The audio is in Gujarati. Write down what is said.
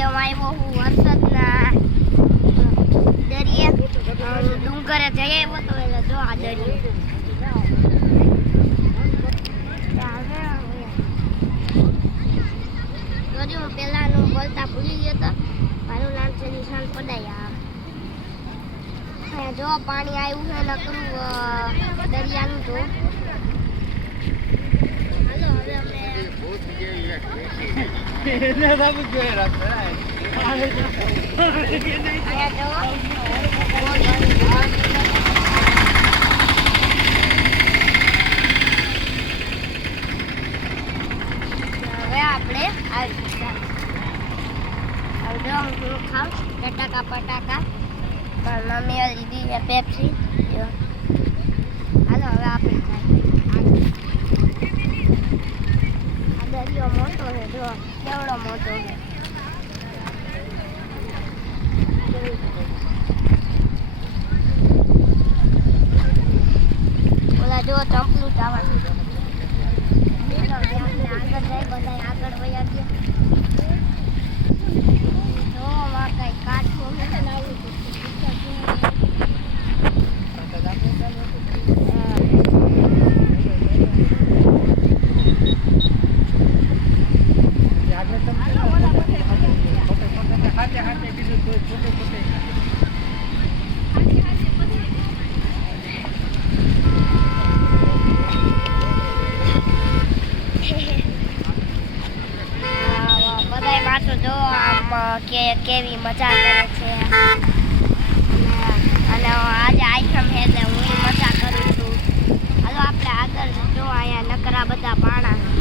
આજે હું આવ્યો હું વરસાદના દરિયે ડુંગરે જઈ આવ્યો તો એટલે જો આ દરિયો જોજો હું પહેલાનું બોલતા ભૂલી ગયો તો મારું નામ છે નિશાન પડાયા જો પાણી આવ્યું છે નકરું દરિયાનું જો હાલો હવે આપણે હું ખાઉં ચટાકા પટાકા પણ મમ્મીએ લીધી છે પેપ્સી હાલો હવે આપણે આ દરિયો મોટો છે જો કેવડો મોટો છે ઓલા જો ચંપલું ચાવણ આગળ જાય બધા આગળ વયા ગયા જો માં કઈ કાઠું જો આમ કેવી મજા કરે છે અને આજે આઈટમ છે એટલે હું મજા કરું છું હાલો આપણે આગળ જો અહીંયા નકરા બધા પાણા